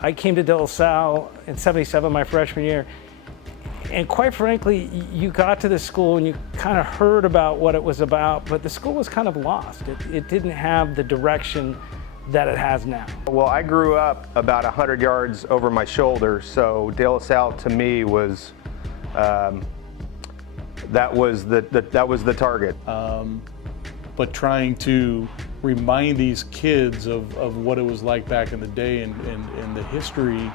I came to De La Salle in '77, my freshman year, and quite frankly, you got to the school and you kind of heard about what it was about, but the school was kind of lost. It didn't have the direction that it has now. Well, I grew up about 100 yards over my shoulder, so De La Salle to me was, that was the target. But trying to remind these kids of what it was like back in the day and the history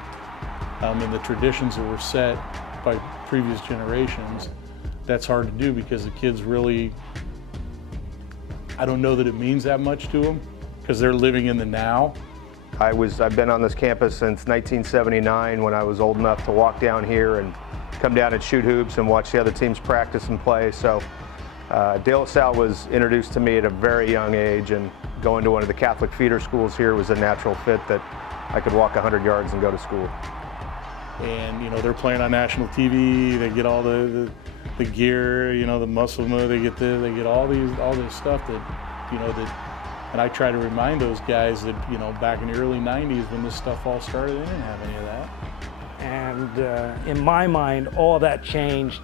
and the traditions that were set by previous generations, that's hard to do because the kids really, I don't know that it means that much to them because they're living in the now. I've been on this campus since 1979 when I was old enough to walk down here and come down and shoot hoops and watch the other teams practice and play. So De La Salle was introduced to me at a very young age, and going to one of the Catholic feeder schools here was a natural fit that I could walk 100 yards and go to school. And you know, they're playing on national TV, they get all the gear, you know, the muscle move, they get all this stuff that, you know, and I try to remind those guys that, you know, back in the early 90s when this stuff all started, they didn't have any of that. And in my mind, all that changed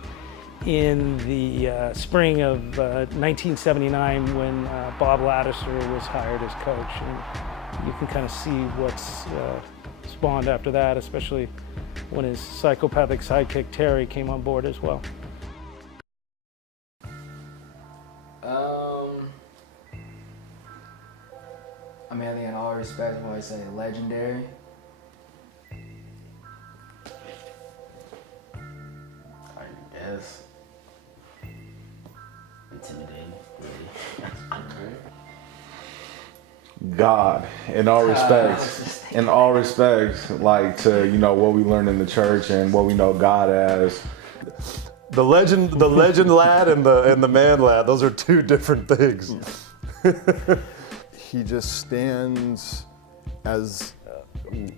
in the spring of 1979 when Bob Ladouceur was hired as coach. And you can kind of see what's spawned after that, especially when his psychopathic sidekick Terry came on board as well. I mean, I think in all respects, I always say legendary. I guess. Intimidating, really. God, in all respects, like to, you know, what we learned in the church and what we know God as. The legend lad and the man lad, those are two different things. He just stands as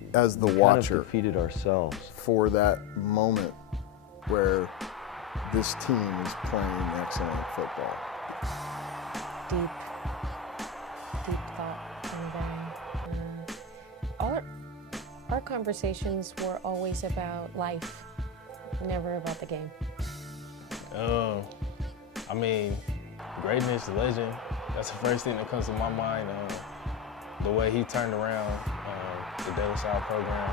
the watcher. Kind of defeated ourselves for that moment where this team is playing excellent football. Deep thought and all our conversations were always about life, never about the game. I mean, greatness, legend. That's the first thing that comes to my mind. The way he turned around the De La Salle program.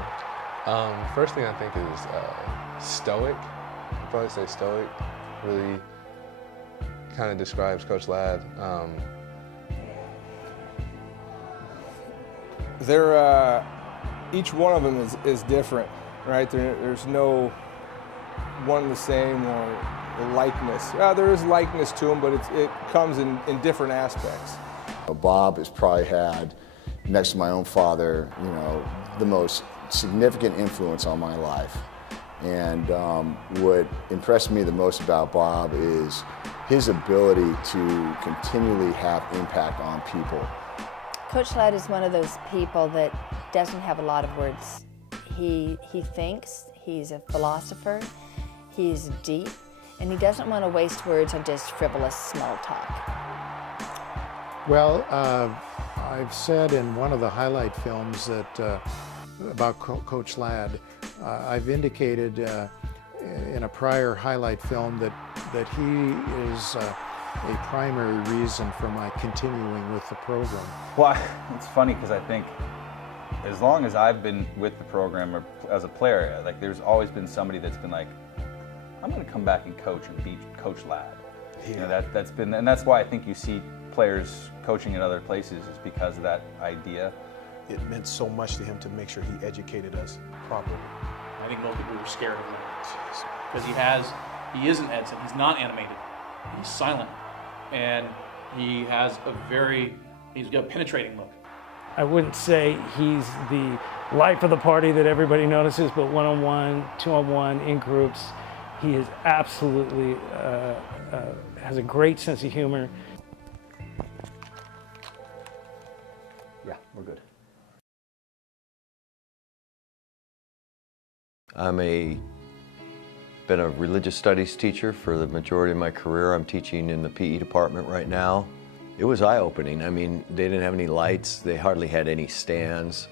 First thing I think is stoic. I'd probably say stoic. Really kind of describes Coach Ladd. Each one of them is different, right? There's no one the same or likeness. There is likeness to them, but it comes in different aspects. Bob has probably had, next to my own father, you know, the most significant influence on my life. And what impressed me the most about Bob is his ability to continually have impact on people. Coach Ladd is one of those people that doesn't have a lot of words. He thinks, he's a philosopher, he's deep, and he doesn't want to waste words on just frivolous small talk. Well, I've said in one of the highlight films that about Coach Ladd, I've indicated in a prior highlight film that he is a primary reason for my continuing with the program. Well, it's funny because I think as long as I've been with the program or as a player, like there's always been somebody that's been like, I'm going to come back and coach and beat Coach Ladd. Yeah. You know, that's been, and that's why I think you see players coaching in other places is because of that idea. It meant so much to him to make sure he educated us properly. I think most people were scared of him because he isn't Edson. He's not animated. He's silent, and he's got a penetrating look. I wouldn't say he's the life of the party that everybody notices, but one-on-one, two-on-one, in groups, he is absolutely has a great sense of humor. Yeah, we're good. Been a religious studies teacher for the majority of my career. I'm teaching in the PE department right now. It was eye-opening. I mean, they didn't have any lights. They hardly had any stands.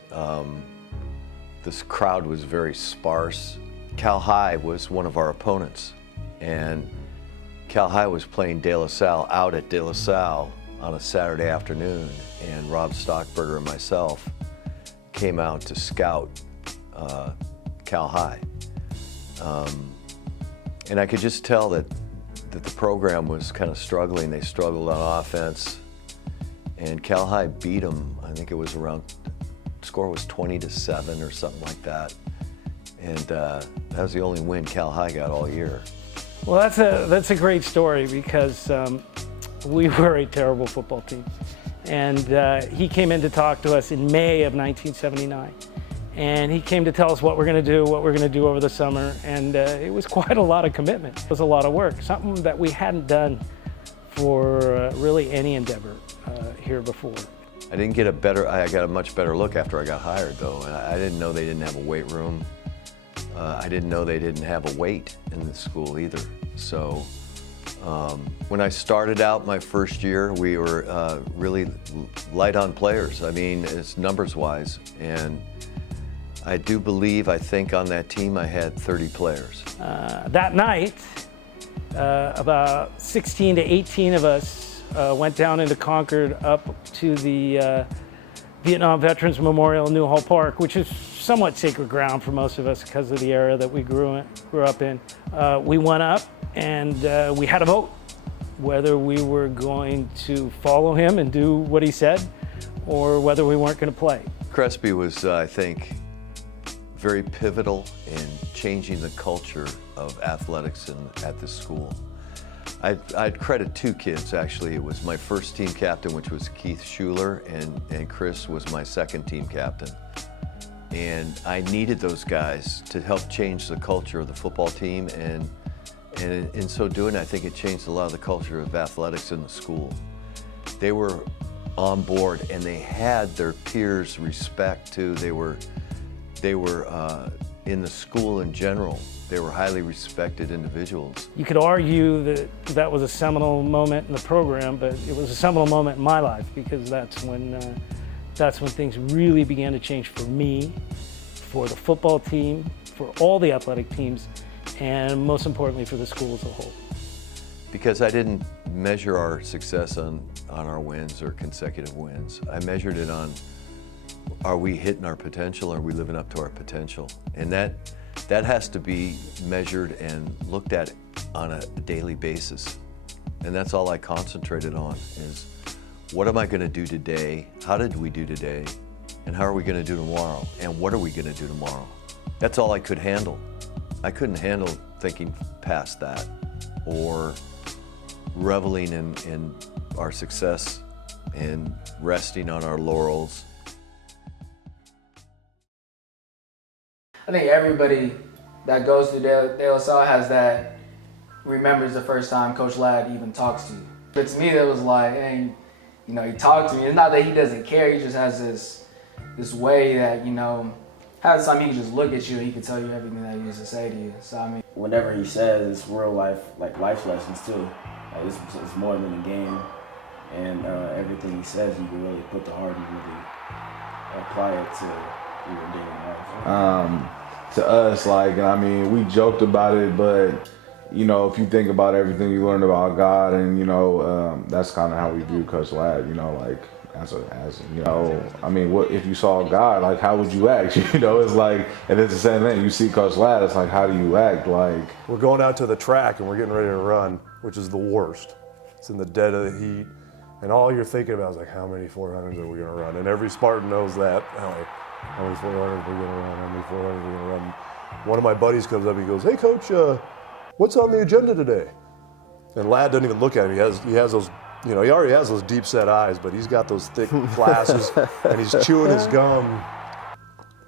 this crowd was very sparse. Cal High was one of our opponents, and Cal High was playing De La Salle out at De La Salle on a Saturday afternoon, and Rob Stockberger and myself came out to scout Cal High. And I could just tell that the program was kind of struggling. They struggled on offense, and Cal High beat them. I think it was around, score was 20-7 or something like that. And that was the only win Cal High got all year. Well, that's a great story because we were a terrible football team. And he came in to talk to us in May of 1979. And he came to tell us what we're going to do over the summer. And it was quite a lot of commitment. It was a lot of work, something that we hadn't done for really any endeavor here before. I got a much better look after I got hired, though. I didn't know they didn't have a weight room. I didn't know they didn't have a weight in the school either. So when I started out my first year, we were really light on players. I mean, it's numbers-wise. And I think on that team I had 30 players. That night, about 16 to 18 of us went down into Concord up to the Vietnam Veterans Memorial in Newhall Park, which is somewhat sacred ground for most of us because of the era that we grew up in. We went up and we had a vote whether we were going to follow him and do what he said or whether we weren't going to play. Crespi was, I think, very pivotal in changing the culture of athletics at this school. I'd credit two kids, actually. It was my first team captain, which was Keith Schuler, and Chris was my second team captain. And I needed those guys to help change the culture of the football team, and in so doing, I think it changed a lot of the culture of athletics in the school. They were on board, and they had their peers' respect too. They were in the school in general. They were highly respected individuals. You could argue that that was a seminal moment in the program, but it was a seminal moment in my life because that's when things really began to change for me, for the football team, for all the athletic teams, and most importantly for the school as a whole. Because I didn't measure our success on our wins or consecutive wins. I measured it on, are we hitting our potential? Are we living up to our potential? And that has to be measured and looked at on a daily basis. And that's all I concentrated on is, what am I going to do today? How did we do today? And how are we going to do tomorrow? And what are we going to do tomorrow? That's all I could handle. I couldn't handle thinking past that or reveling in our success and resting on our laurels. I think everybody that goes through De La Salle has that, remembers the first time Coach Ladd even talks to you. But to me, it was like, hey, you know, he talked to me. It's not that he doesn't care, he just has this way that, you know, half the time he can just look at you and he can tell you everything that he used to say to you. So I mean, whatever he says, it's real life, like life lessons too. Like it's more than a game, and everything he says, you can really put to heart and really apply it to your daily life. To us, like, I mean, we joked about it, but you know, if you think about everything you learned about God, and you know, that's kind of how we view Coach Ladd. You know, like as you know, I mean, what if you saw God? Like, how would you act? You know, it's like, and it's the same thing. You see Coach Ladd, it's like, how do you act? Like, we're going out to the track and we're getting ready to run, which is the worst. It's in the dead of the heat, and all you're thinking about is like, how many 400s are we going to run? And every Spartan knows that. Like, how many 400s are we going to run? How many 400s are we going to run? One of my buddies comes up, he goes, "Hey coach, what's on the agenda today?" And Ladd doesn't even look at him. He has those, you know, he already has those deep set eyes, but he's got those thick glasses and he's chewing his gum.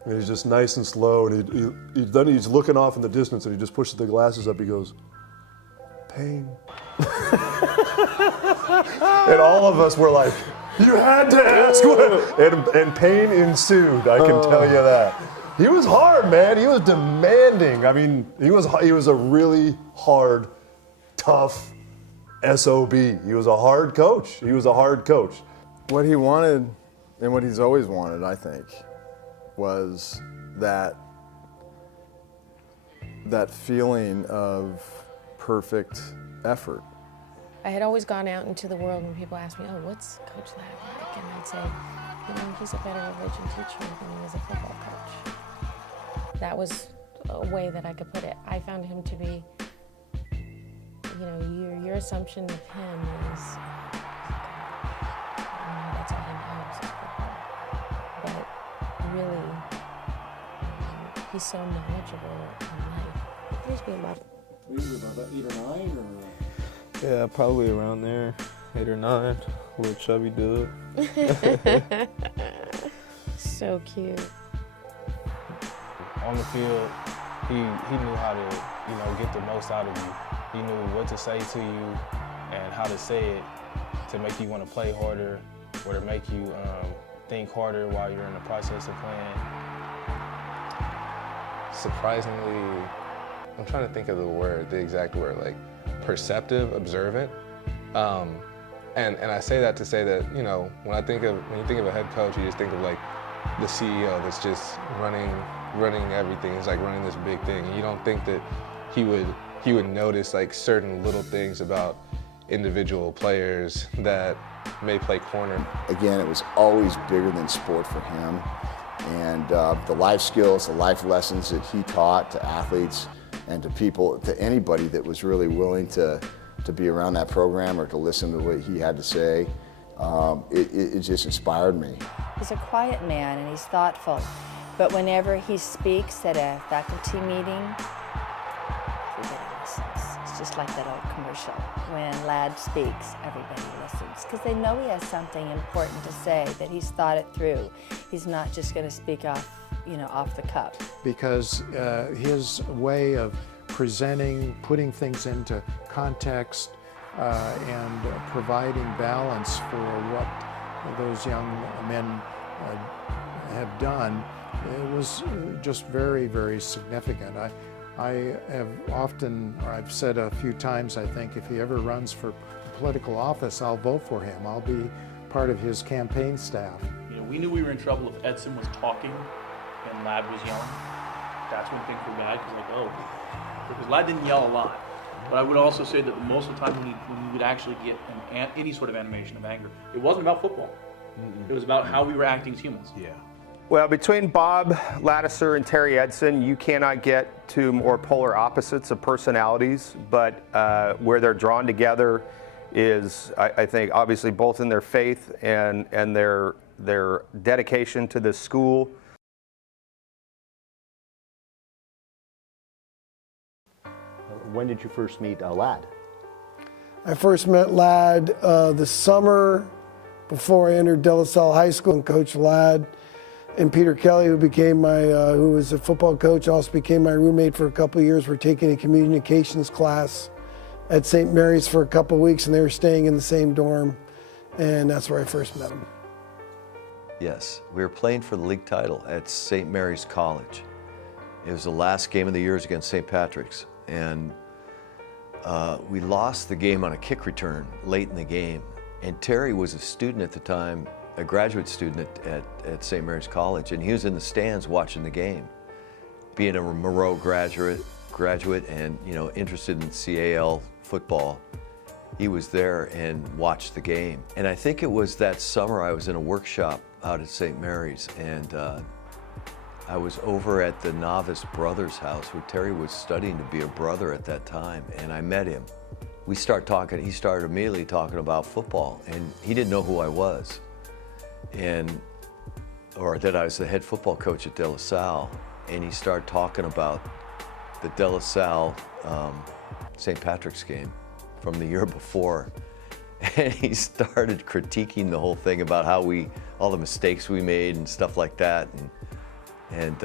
And he's just nice and slow, and then he's looking off in the distance, and he just pushes the glasses up. He goes, "Pain." And all of us were like, "You had to ask what?" And pain ensued, I can tell you that. He was hard, man. He was demanding. I mean, he was a really hard, tough SOB. He was a hard coach. He was a hard coach. What he wanted, and what he's always wanted, I think, was that feeling of perfect effort. I had always gone out into the world when people asked me, oh, what's Coach Ladd like? And I'd say, you know, he's a better religion teacher than he is a football coach. That was a way that I could put it. I found him to be, you know, your assumption of him is, you know, that's all he knows is football. But really, he's so knowledgeable in life. He's been about, about 8 or 9 or? Yeah, probably around there, 8 or 9. Little chubby dude. so cute. On the field, he knew how to, you know, get the most out of you. He knew what to say to you and how to say it to make you want to play harder or to make you think harder while you're in the process of playing. Surprisingly, I'm trying to think of the exact word, like perceptive, observant. And I say that to say that, you know, when you think of a head coach, you just think of like the CEO that's just running everything. He's like running this big thing. And you don't think that he would notice like certain little things about individual players that may play corner. Again, it was always bigger than sport for him. And the life skills, the life lessons that he taught to athletes and to people, to anybody that was really willing to be around that program or to listen to what he had to say, it just inspired me. He's a quiet man and he's thoughtful, but whenever he speaks at a faculty meeting, everybody listens. It's just like that old commercial. When Ladd speaks, everybody listens because they know he has something important to say, that he's thought it through. He's not just going to speak off the cuff. Because his way of presenting, putting things into context, and providing balance for what those young men have done, it was just very, very significant. I have often, or I've said a few times, I think, if he ever runs for political office, I'll vote for him. I'll be part of his campaign staff. You know, we knew we were in trouble if Edson was talking and Ladd was yelling. That's when things were bad, because Ladd didn't yell a lot. But I would also say that most of the time when we would actually get any sort of animation of anger, it wasn't about football. It was about how we were acting as humans. Yeah. Well, between Bob Ladouceur and Terry Edson, you cannot get two more polar opposites of personalities, but where they're drawn together is, I think, obviously both in their faith and their dedication to this school. When did you first meet Ladd? I first met Ladd the summer before I entered De La Salle High School, and Coach Ladd and Peter Kelly, who was a football coach, also became my roommate for a couple of years. Were taking a communications class at St. Mary's for a couple of weeks, and they were staying in the same dorm, and that's where I first met him. Yes, we were playing for the league title at St. Mary's College. It was the last game of the year against St. Patrick's, and we lost the game on a kick return late in the game. And Terry was a student at the time, a graduate student at St. Mary's College, and he was in the stands watching the game. Being a Moreau graduate and, you know, interested in CAL football, he was there and watched the game. And I think it was that summer I was in a workshop out at St. Mary's, and I was over at the Novice Brothers house where Terry was studying to be a brother at that time, and I met him. We started talking, he started immediately talking about football, and he didn't know who I was, or that I was the head football coach at De La Salle, and he started talking about the De La Salle St. Patrick's game from the year before, and he started critiquing the whole thing about how all the mistakes we made and stuff like that, and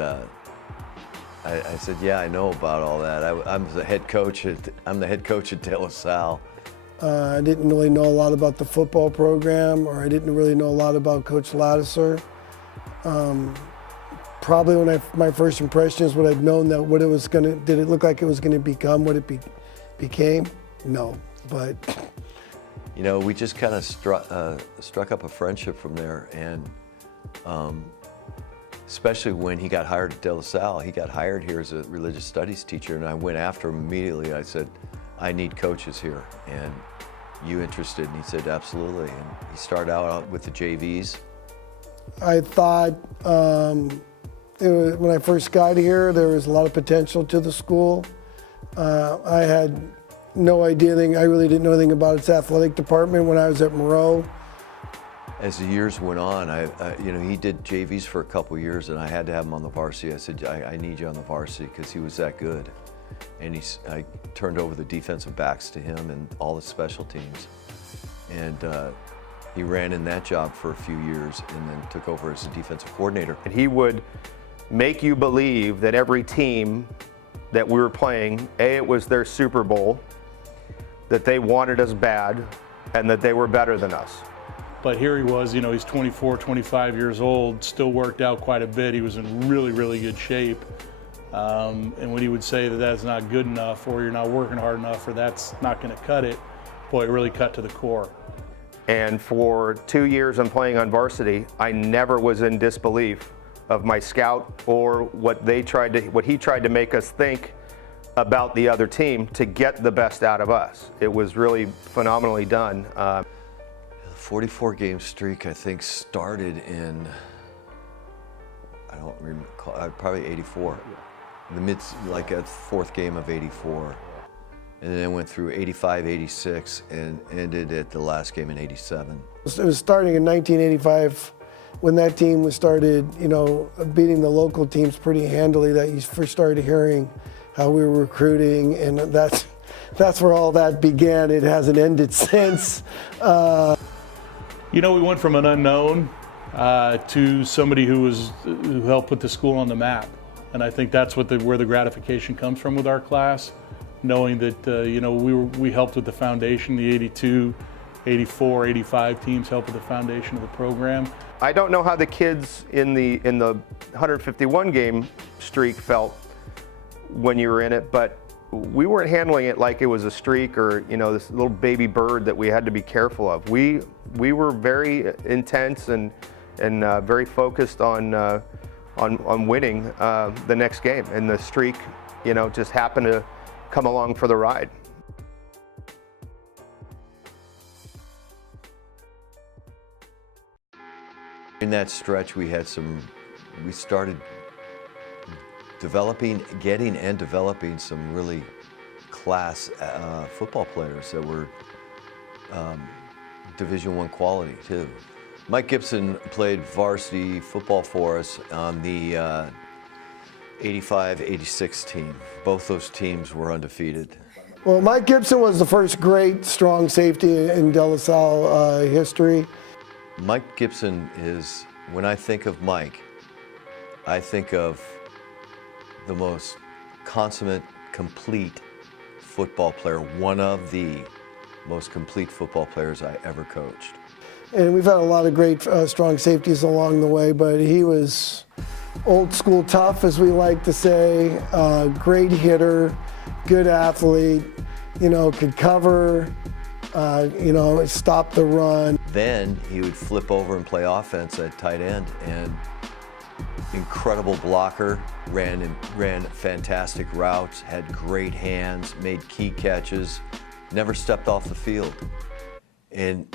I said, yeah, I know about all that. I'm the head coach at De La Salle. I didn't really know a lot about the football program, or I didn't really know a lot about Coach Ladouceur. Probably my first impression is what I'd known that did it look like it was going to become what it became? No, but. You know, we just kind of struck up a friendship from there, and especially when he got hired at De La Salle. He got hired here as a religious studies teacher, and I went after him immediately. I said, I need coaches here, and you interested? And he said, absolutely. And he started out with the JVs. I thought when I first got here, there was a lot of potential to the school. I had no idea, I really didn't know anything about its athletic department when I was at Moreau. As the years went on, he did JVs for a couple years, and I had to have him on the varsity. I said, I need you on the varsity because he was that good. And I turned over the defensive backs to him and all the special teams. And he ran in that job for a few years and then took over as a defensive coordinator. And he would make you believe that every team that we were playing, it was their Super Bowl, that they wanted us bad, and that they were better than us. But here he was, he's 24, 25 years old, still worked out quite a bit. He was in really, really good shape. And when he would say that that's not good enough, or you're not working hard enough, or that's not going to cut it, boy, it really cut to the core. And for 2 years I'm playing on varsity, I never was in disbelief of my scout or what he tried to make us think about the other team to get the best out of us. It was really phenomenally done. The 44-game streak, I think, started in, I don't remember, probably 84. Like at fourth game of 84. And then went through 85, 86, and ended at the last game in 87. It was starting in 1985 when that team was started, beating the local teams pretty handily, that you first started hearing how we were recruiting, and that's where all that began. It hasn't ended since. We went from an unknown to somebody who helped put the school on the map. And I think that's where the gratification comes from with our class, knowing that we helped with the foundation. The 82, 84, 85 teams helped with the foundation of the program. I don't know how the kids in the 151 game streak felt when you were in it, but we weren't handling it like it was a streak or this little baby bird that we had to be careful of. We were very intense and very focused on winning the next game, and the streak just happened to come along for the ride. In that stretch, we started getting and developing some really class football players that were Division I quality too. Mike Gibson played varsity football for us on the 85-86 team. Both those teams were undefeated. Well, Mike Gibson was the first great strong safety in De La Salle history. Mike Gibson is, when I think of Mike, I think of the most consummate, complete football player, one of the most complete football players I ever coached. And we've had a lot of great strong safeties along the way, but he was old school tough, as we like to say, great hitter, good athlete, could cover, stop the run. Then he would flip over and play offense at tight end, and incredible blocker, ran fantastic routes, had great hands, made key catches, never stepped off the field. And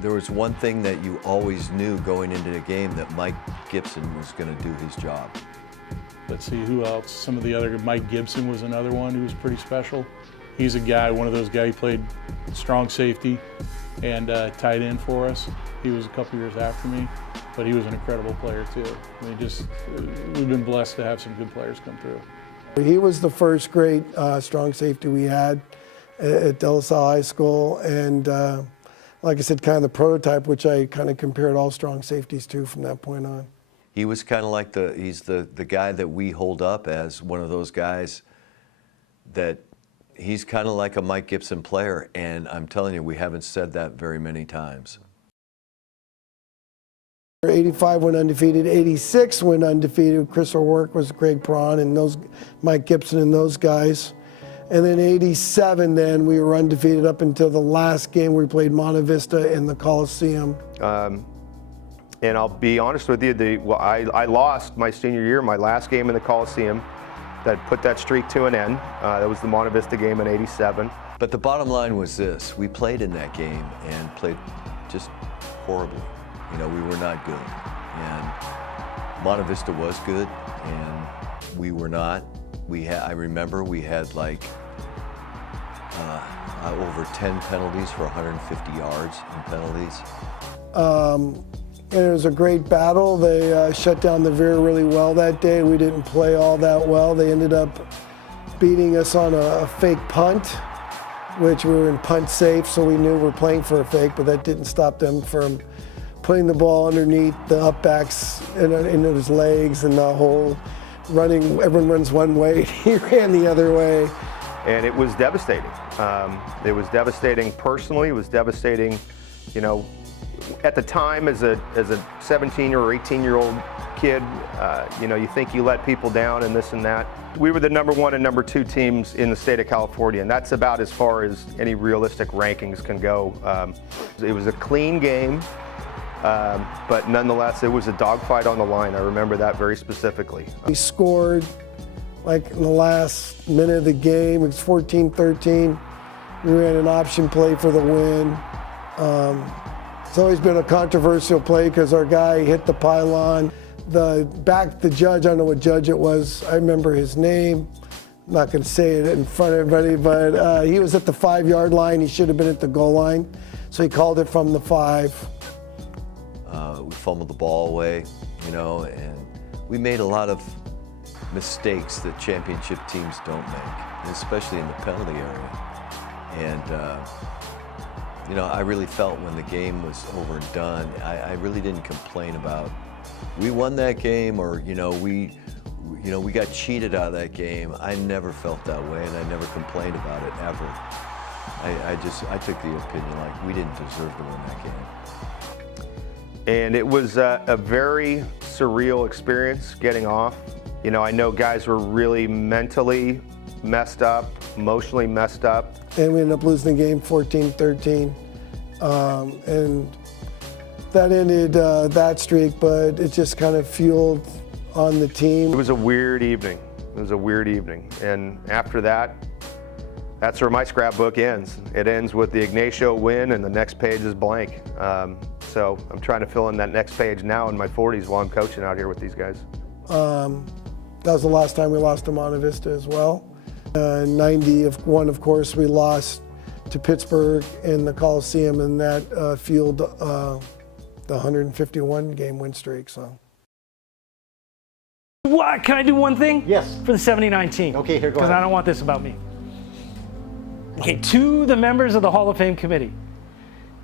there was one thing that you always knew going into the game, that Mike Gibson was going to do his job. Let's see who else. Some of the other, Mike Gibson was another one who was pretty special. He's a guy, one of those guys, he played strong safety and tight end for us. He was a couple years after me, but he was an incredible player too. I mean, we've been blessed to have some good players come through. He was the first great strong safety we had at De La Salle High School, and like I said, kind of the prototype, which I kind of compared all strong safeties to from that point on. He was kind of like he's the guy that we hold up as one of those guys that he's kind of like a Mike Gibson player, and I'm telling you, we haven't said that very many times. 85 went undefeated, 86 went undefeated. Chris O'Rourke was Greg Prawn and Mike Gibson and those guys. And then 87, then we were undefeated up until the last game we played Monte Vista in the Coliseum. And I'll be honest with you, I lost my senior year, my last game in the Coliseum. That put that streak to an end. That was the Monte Vista game in '87. But the bottom line was this: we played in that game and played just horribly. You know, we were not good. And Monte Vista was good, and we were not. I remember we had like over 10 penalties for 150 yards in penalties. And it was a great battle. They shut down the veer really well that day. We didn't play all that well. They ended up beating us on a fake punt, which we were in punt safe, so we knew we were playing for a fake, but that didn't stop them from putting the ball underneath the upbacks into his legs and the whole running. Everyone runs one way, he ran the other way. And it was devastating. It was devastating personally. It was devastating, you know, at the time as a 17 or 18-year-old kid, you know, you think you let people down and this and that. We were the #1 and #2 teams in the state of California, and that's about as far as any realistic rankings can go. It was a clean game, but nonetheless, it was a dogfight on the line. I remember that very specifically. We scored like in the last minute of the game. It was 14-13. We ran an option play for the win. It's always been a controversial play because our guy hit the pylon. The judge, I don't know what judge it was. I remember his name. I'm not going to say it in front of everybody, but he was at the 5-yard line. He should have been at the goal line, so he called it from the 5. We fumbled the ball away, you know, and we made a lot of mistakes that championship teams don't make, especially in the penalty area. And you know, I really felt when the game was over and done, I really didn't complain about we won that game or, you know, we got cheated out of that game. I never felt that way, and I never complained about it, ever. I took the opinion like we didn't deserve to win that game. And it was a very surreal experience getting off. You know, I know guys were really mentally messed up, emotionally messed up. And we ended up losing the game 14-13. And that ended that streak, but it just kind of fueled on the team. It was a weird evening. It was a weird evening. And after that, that's where my scrapbook ends. It ends with the Ignacio win, and the next page is blank. So I'm trying to fill in that next page now in my 40s while I'm coaching out here with these guys. That was the last time we lost to Monte Vista as well. In '91, of course, we lost to Pittsburgh in the Coliseum, and that fueled the 151 game win streak. So. What? Can I do one thing? Yes. For the 79 team. Okay, here, go Because ahead. I don't want this about me. Okay, to the members of the Hall of Fame committee,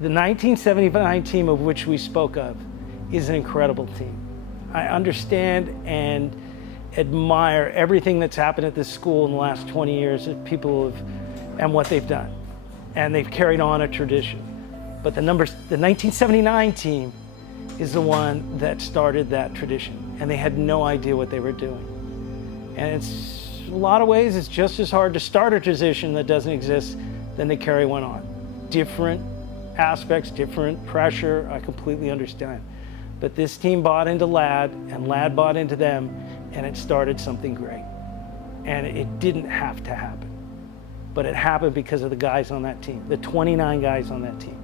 the 1979 team of which we spoke of is an incredible team. I understand and admire everything that's happened at this school in the last 20 years that people have, and what they've done. And they've carried on a tradition. But the 1979 team is the one that started that tradition, and they had no idea what they were doing. And it's, in a lot of ways, it's just as hard to start a tradition that doesn't exist than to carry one on. Different aspects, different pressure, I completely understand. But this team bought into Ladd, and Ladd bought into them, and it started something great. And it didn't have to happen. But it happened because of the guys on that team, the 29 guys on that team.